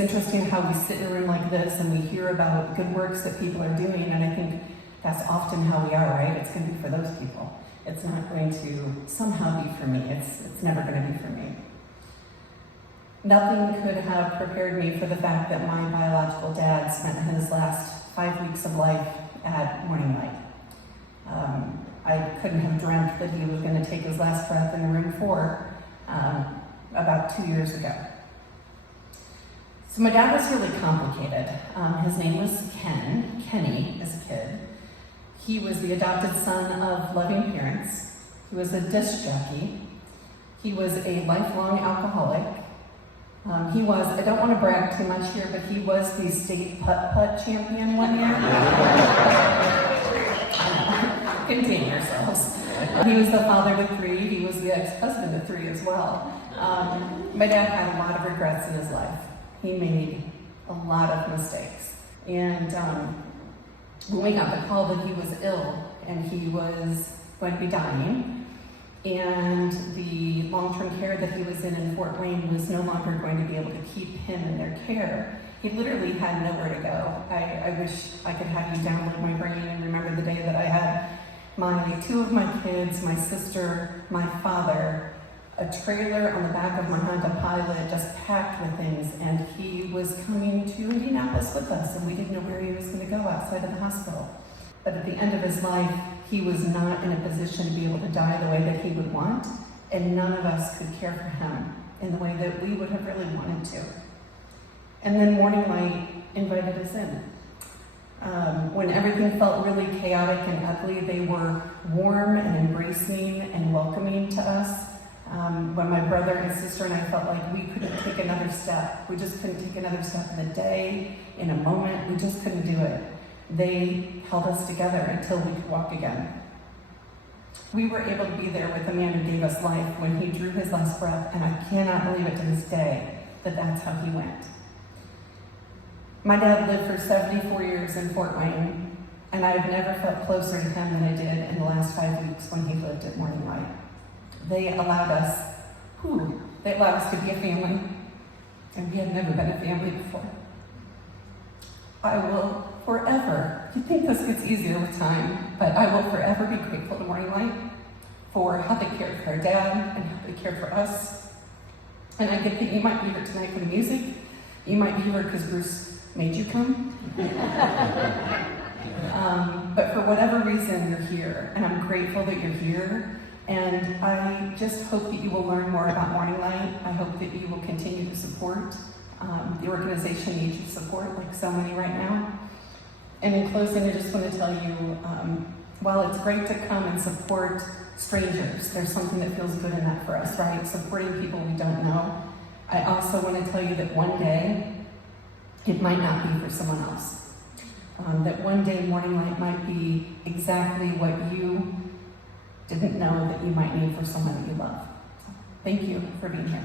It's interesting how we sit in a room like this and we hear about good works that people are doing, and I think that's often how we are, right? It's going to be for those people. It's not going to somehow be for me. It's never going to be for me. Nothing could have prepared me for the fact that my biological dad spent his last 5 weeks of life at morning light. I couldn't have dreamt that he was going to take his last breath in room 4 about 2 years ago. So my dad was really complicated. His name was Kenny as a kid. He was the adopted son of loving parents. He was a disc jockey. He was a lifelong alcoholic. He was, I don't want to brag too much here, but he was the state putt-putt champion one year. Contain yourselves. He was the father to 3. He was the ex-husband to 3 as well. My dad had a lot of regrets in his life. He made a lot of mistakes. And when we got the call that he was ill and he was going to be dying, and the long-term care that he was in Fort Wayne was no longer going to be able to keep him in their care, he literally had nowhere to go. I wish I could have you download my brain and remember the day that I had 2 of my kids, my sister, my father, a trailer on the back of my Honda Pilot just packed with things, and he was coming to Indianapolis with us, and we didn't know where he was going to go outside of the hospital. But at the end of his life, he was not in a position to be able to die the way that he would want, and none of us could care for him in the way that we would have really wanted to. And then Morning Light invited us in. When everything felt really chaotic and ugly, they were warm and embracing and welcoming to us. When my brother and sister and I felt like we couldn't take another step, we just couldn't take another step in a day, in a moment, we just couldn't do it. They held us together until we could walk again. We were able to be there with the man who gave us life when he drew his last breath, and I cannot believe it to this day that that's how he went. My dad lived for 74 years in Fort Wayne, and I've never felt closer to him than I did in the last 5 weeks when he lived at Morning Light. They allowed us to be a family, and we had never been a family before. I will forever, you think this gets easier with time, but I will forever be grateful to Morning Light for how they cared for our dad and how they cared for us. And I get that you might be here tonight for the music. You might be here because Bruce made you come. But for whatever reason, you're here, and I'm grateful that you're here. And I just hope that you will learn more about Morning Light. I hope that you will continue to support. The organization needs your support, like so many right now. And in closing, I just want to tell you, while it's great to come and support strangers, there's something that feels good in that for us, right? Supporting people we don't know. I also want to tell you that one day, it might not be for someone else. That one day Morning Light might be exactly what you didn't know that you might need for someone that you love. So, thank you for being here.